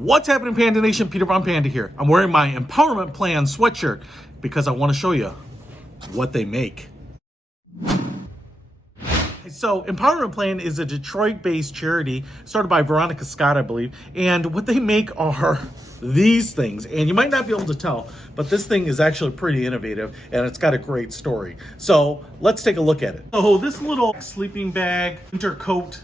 What's happening, Panda Nation? Peter Von Panda here. I'm wearing my Empowerment Plan sweatshirt because I want to show you what they make. So Empowerment Plan is a Detroit-based charity started by Veronica Scott, I believe. And what they make are these things. And you might not be able to tell, but this thing is actually pretty innovative and it's got a great story. So let's take a look at it. So this little sleeping bag, winter coat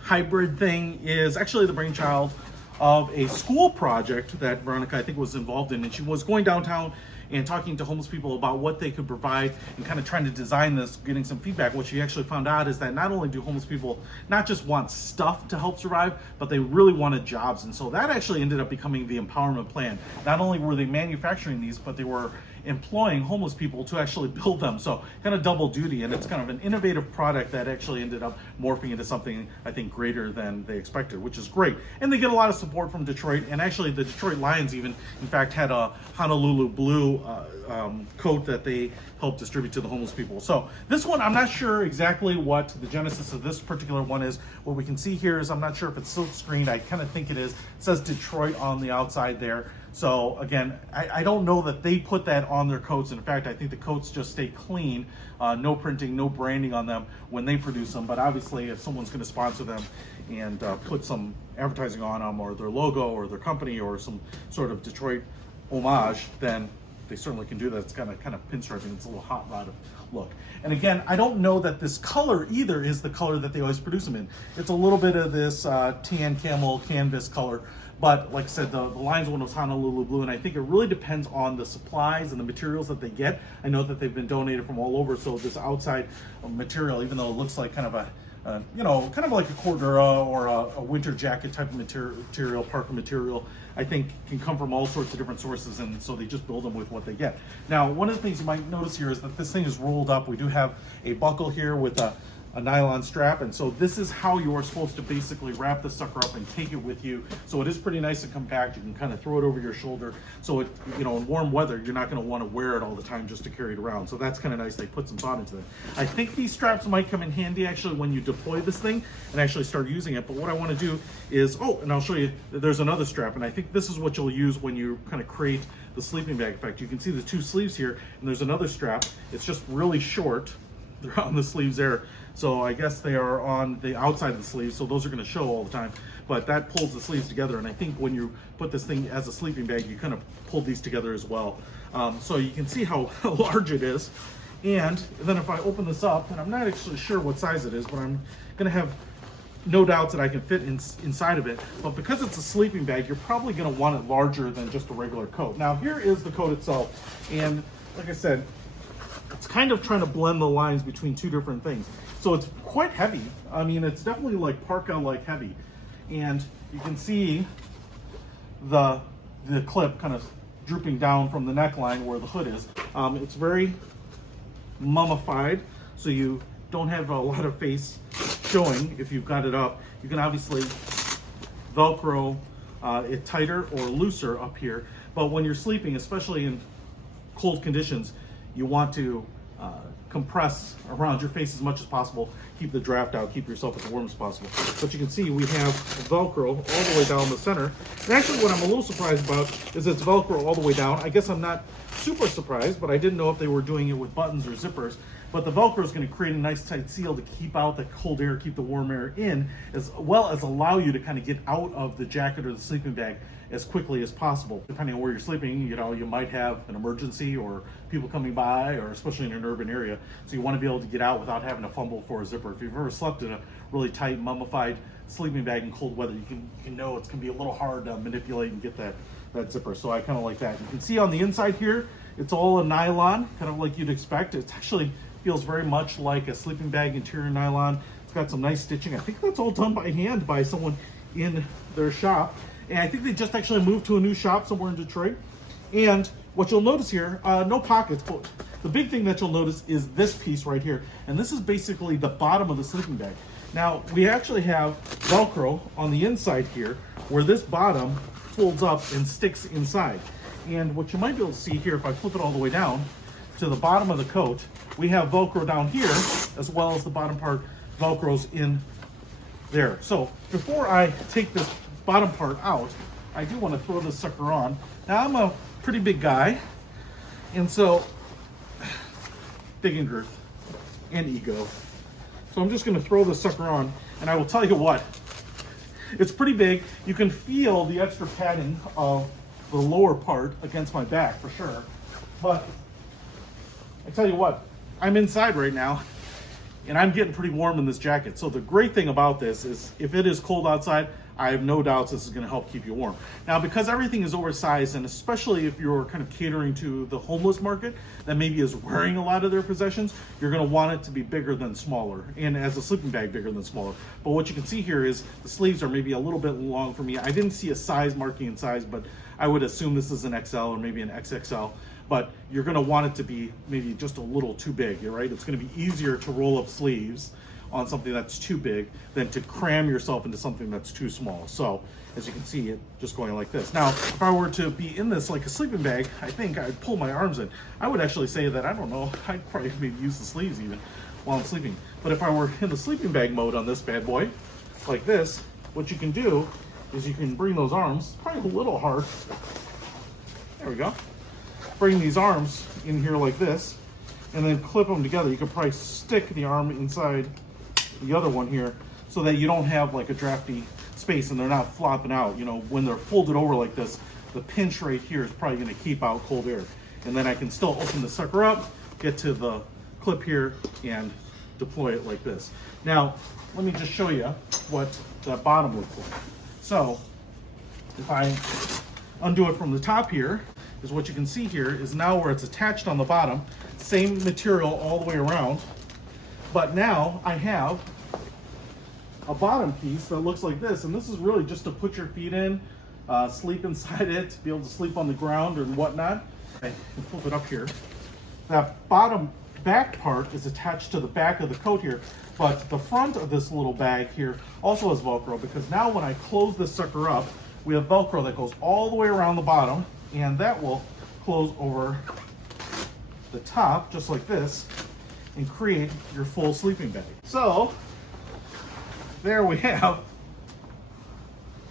hybrid thing is actually the brainchild of a school project that Veronica, I think, was involved in. And she was going downtown and talking to homeless people about what they could provide and kind of trying to design this, getting some feedback. What she actually found out is that not only do homeless people not just want stuff to help survive, but they really wanted jobs. And so that actually ended up becoming the Empowerment Plan. Not only were they manufacturing these, but they were employing homeless people to actually build them. So kind of double duty, and it's kind of an innovative product that actually ended up morphing into something, I think, greater than they expected, which is great. And they get a lot of support from Detroit, and actually the Detroit Lions even, in fact, had a Honolulu blue coat that they helped distribute to the homeless people. So this one, I'm not sure exactly what the genesis of this particular one is. What we can see here is, I'm not sure if it's silk screened. I kind of think it is. It says Detroit on the outside there. So again, I don't know that they put that on their coats. In fact, I think the coats just stay clean, no printing, no branding on them when they produce them. But obviously, if someone's going to sponsor them and put some advertising on them, or their logo or their company or some sort of Detroit homage, then they certainly can do that. It's kind of pinstriping. It's a little hot rod look. And again, I don't know that this color either is the color that they always produce them in. It's a little bit of this tan camel canvas color. But like I said, the Lions one was Honolulu blue, and I think it really depends on the supplies and the materials that they get. I know that they've been donated from all over, so this outside material, even though it looks like kind of a kind of like a Cordura or a winter jacket type of material, parka material, I think can come from all sorts of different sources, and so they just build them with what they get. Now, one of the things you might notice here is that this thing is rolled up. We do have a buckle here with a nylon strap, and so this is how you are supposed to basically wrap this sucker up and take it with you. So it is pretty nice and compact. You can kind of throw it over your shoulder. So it, in warm weather, you're not going to want to wear it all the time just to carry it around. So that's kind of nice. They put some thought into it. I think these straps might come in handy actually when you deploy this thing and actually start using it. But what I want to do is, and I'll show you, there's another strap, and I think this is what you'll use when you kind of create the sleeping bag effect. You can see the two sleeves here, and there's another strap. It's just really short. They're on the sleeves there, so I guess they are on the outside of the sleeves, so those are going to show all the time. But that pulls the sleeves together, and I think when you put this thing as a sleeping bag, you kind of pull these together as well. So you can see how large it is. And then if I open this up, and I'm not actually sure what size it is, but I'm going to have no doubts that I can fit inside of it. But because it's a sleeping bag, you're probably going to want it larger than just a regular coat. Now, here is the coat itself, and like I said, it's kind of trying to blend the lines between two different things. So it's quite heavy. I mean, it's definitely like parka-like heavy. And you can see the clip kind of drooping down from the neckline where the hood is. It's very mummified, so you don't have a lot of face showing if you've got it up. You can obviously Velcro it tighter or looser up here. But when you're sleeping, especially in cold conditions, you want to compress around your face as much as possible, keep the draft out, keep yourself as warm as possible. But you can see we have Velcro all the way down the center. And actually what I'm a little surprised about is it's Velcro all the way down. I guess I'm not super surprised, but I didn't know if they were doing it with buttons or zippers. But the Velcro is going to create a nice tight seal to keep out the cold air, keep the warm air in, as well as allow you to kind of get out of the jacket or the sleeping bag as quickly as possible. Depending on where you're sleeping, you might have an emergency or people coming by, or especially in an urban area. So you want to be able to get out without having to fumble for a zipper. If you've ever slept in a really tight, mummified sleeping bag in cold weather, you can know it's going to be a little hard to manipulate and get that zipper. So I kind of like that. You can see on the inside here, it's all a nylon, kind of like you'd expect. It actually feels very much like a sleeping bag interior nylon. It's got some nice stitching. I think that's all done by hand by someone in their shop. And I think they just actually moved to a new shop somewhere in Detroit. And what you'll notice here, no pockets, but the big thing that you'll notice is this piece right here. And this is basically the bottom of the sleeping bag. Now, we actually have Velcro on the inside here, where this bottom folds up and sticks inside. And what you might be able to see here, if I flip it all the way down to the bottom of the coat, we have Velcro down here, as well as the bottom part Velcro's in there. So before I take this bottom part out, I do want to throw this sucker on. Now I'm a pretty big guy, and so big in girth and ego. So I'm just going to throw this sucker on, and I will tell you what, it's pretty big. You can feel the extra padding of the lower part against my back for sure. But I tell you what, I'm inside right now, and I'm getting pretty warm in this jacket. So the great thing about this is if it is cold outside, I have no doubts this is going to help keep you warm. Now, because everything is oversized, and especially if you're kind of catering to the homeless market that maybe is wearing a lot of their possessions, you're going to want it to be bigger than smaller, and as a sleeping bag, bigger than smaller. But what you can see here is the sleeves are maybe a little bit long for me. I didn't see a size marking in size, but I would assume this is an XL or maybe an XXL. But you're going to want it to be maybe just a little too big, right? It's going to be easier to roll up sleeves on something that's too big than to cram yourself into something that's too small. So as you can see, it just going like this. Now, if I were to be in this like a sleeping bag, I think I'd pull my arms in. I would actually say that, I don't know, I'd probably maybe use the sleeves even while I'm sleeping. But if I were in the sleeping bag mode on this bad boy, like this, what you can do is you can bring those arms, probably a little hard. There we go. Bring these arms in here like this, and then clip them together. You could probably stick the arm inside the other one here so that you don't have like a drafty space and they're not flopping out. You know, when they're folded over like this, the pinch right here is probably going to keep out cold air. And then I can still open the sucker up, get to the clip here, and deploy it like this. Now, let me just show you what that bottom looks like. So, if I undo it from the top here, is what you can see here is now where it's attached on the bottom, same material all the way around, but now I have a bottom piece that looks like this, and this is really just to put your feet in, sleep inside it, be able to sleep on the ground or whatnot. I can flip it up here. That bottom back part is attached to the back of the coat here, but the front of this little bag here also has Velcro, because now when I close this sucker up, we have Velcro that goes all the way around the bottom, and that will close over the top just like this and create your full sleeping bag. So there we have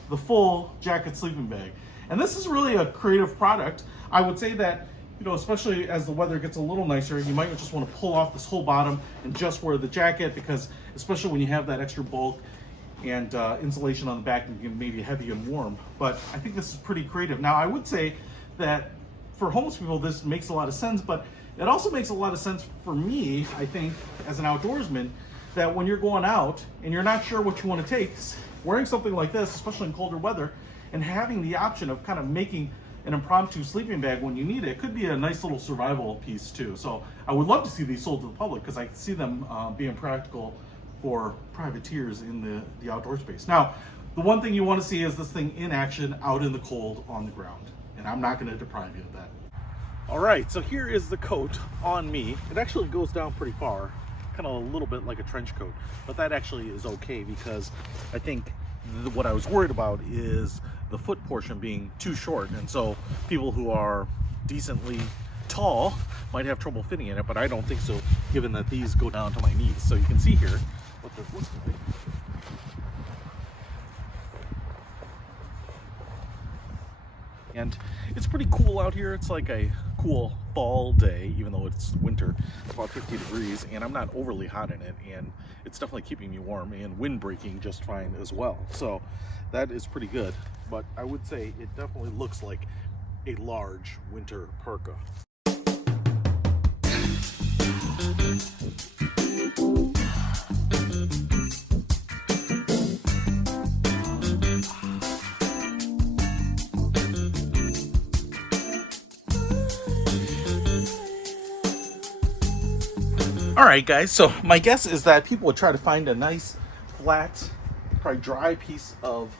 the full jacket sleeping bag. And this is really a creative product. I would say that, you know, especially as the weather gets a little nicer, you might just want to pull off this whole bottom and just wear the jacket, because especially when you have that extra bulk and insulation on the back, and you can maybe heavy and warm. But I think this is pretty creative. Now, I would say that for homeless people, this makes a lot of sense, but it also makes a lot of sense for me, I think, as an outdoorsman, that when you're going out and you're not sure what you want to take, wearing something like this, especially in colder weather, and having the option of kind of making an impromptu sleeping bag when you need it, could be a nice little survival piece too. So I would love to see these sold to the public, because I can see them being practical for privateers in the outdoor space. Now, the one thing you want to see is this thing in action out in the cold on the ground, and I'm not going to deprive you of that. All right, so here is the coat on me. It actually goes down pretty far, kind of a little bit like a trench coat, but that actually is okay, because I think what I was worried about is the foot portion being too short, and so people who are decently tall might have trouble fitting in it, but I don't think so, given that these go down to my knees. So you can see here what this looks like. And it's pretty cool out here. It's like a cool fall day, even though it's winter. It's about 50 degrees, and I'm not overly hot in it, and it's definitely keeping me warm and wind breaking just fine as well. So that is pretty good, but I would say it definitely looks like a large winter parka. All right, guys, so my guess is that people would try to find a nice, flat, probably dry piece of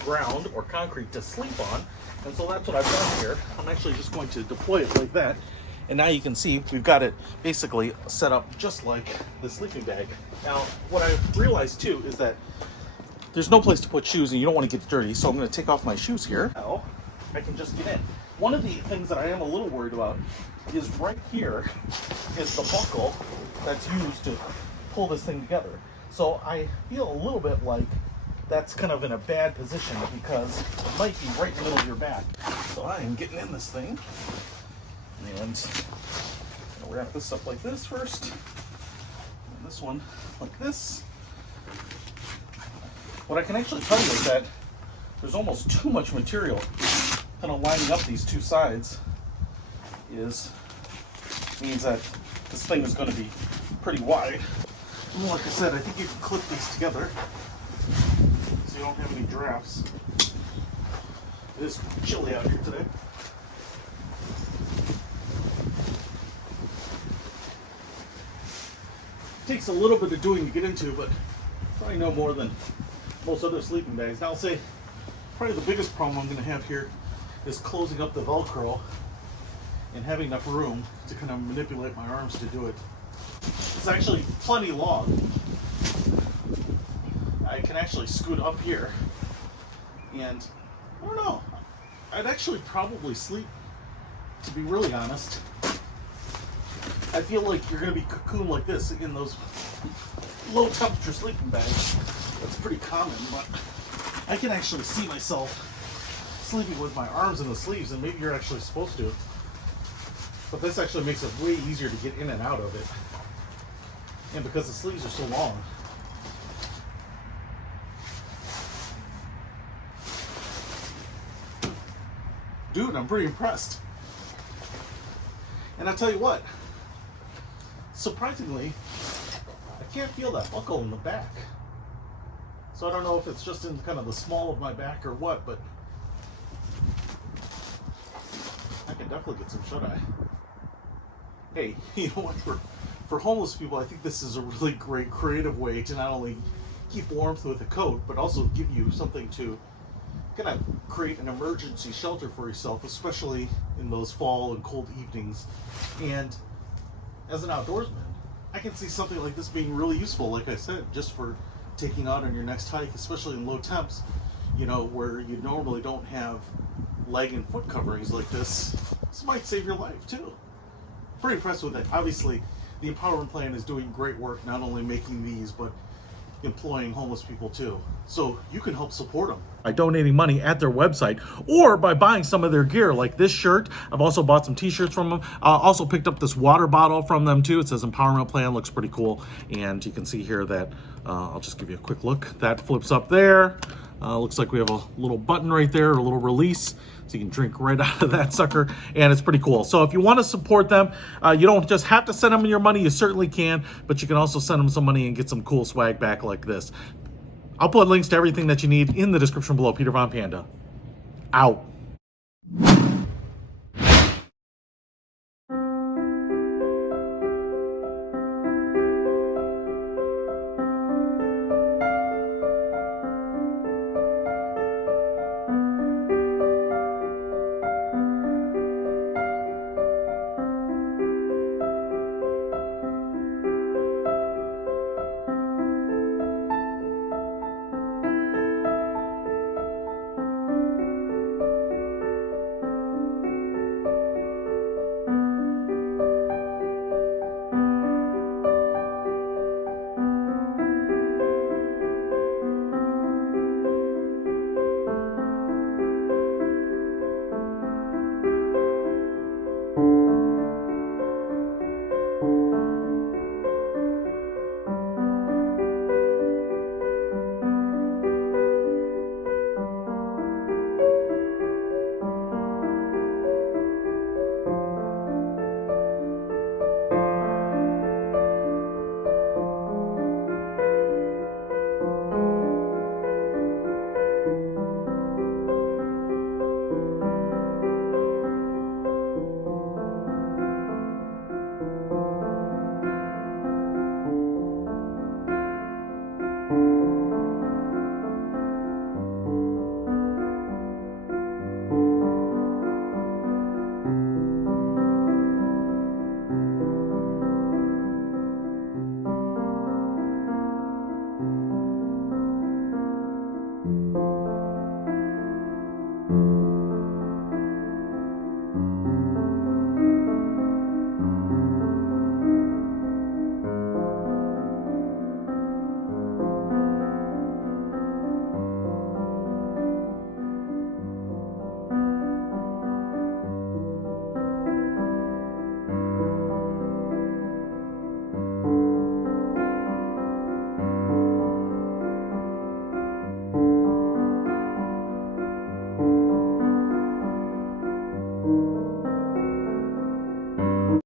ground or concrete to sleep on. And so that's what I've done here. I'm actually just going to deploy it like that. And now you can see we've got it basically set up just like the sleeping bag. Now, what I realized too is that there's no place to put shoes and you don't want to get dirty. So I'm going to take off my shoes here. Now I can just get in. One of the things that I am a little worried about is right here is the buckle that's used to pull this thing together. So I feel a little bit like that's kind of in a bad position because it might be right in the middle of your back. So I am getting in this thing, and I'll wrap this up like this first, and this one like this. What I can actually tell you is that there's almost too much material kind of lining up these two sides means that this thing is going to be pretty wide. And like I said, I think you can clip these together so you don't have any drafts. It is chilly out here today. It takes a little bit of doing to get into, but probably no more than most other sleeping bags. Now I'll say probably the biggest problem I'm going to have here is closing up the Velcro and having enough room to kind of manipulate my arms to do it. It's actually plenty long. I can actually scoot up here, and I don't know, I'd actually probably sleep, to be really honest. I feel like you're going to be cocooned like this in those low temperature sleeping bags. That's pretty common, but I can actually see myself sleeping with my arms in the sleeves, and maybe you're actually supposed to. But this actually makes it way easier to get in and out of it. And because the sleeves are so long. Dude, I'm pretty impressed. And I'll tell you what, surprisingly, I can't feel that buckle in the back. So I don't know if it's just in kind of the small of my back or what, but I can definitely get some shut-eye. Hey, you know what, for homeless people, I think this is a really great creative way to not only keep warmth with a coat, but also give you something to kind of create an emergency shelter for yourself, especially in those fall and cold evenings. And as an outdoorsman, I can see something like this being really useful, like I said, just for taking out on your next hike, especially in low temps, you know, where you normally don't have leg and foot coverings like this. This might save your life too. Pretty impressed with it. Obviously, the Empowerment Plan is doing great work, not only making these, but employing homeless people too. So you can help support them by donating money at their website or by buying some of their gear, like this shirt. I've also bought some t-shirts from them. Also picked up this water bottle from them too. It says Empowerment Plan, looks pretty cool. And you can see here that, I'll just give you a quick look. That flips up there. Looks like we have a little button right there, a little release, so you can drink right out of that sucker, and it's pretty cool. So if you want to support them, you don't just have to send them your money, you certainly can, but you can also send them some money and get some cool swag back like this. I'll put links to everything that you need in the description below. Peter Von Panda, out.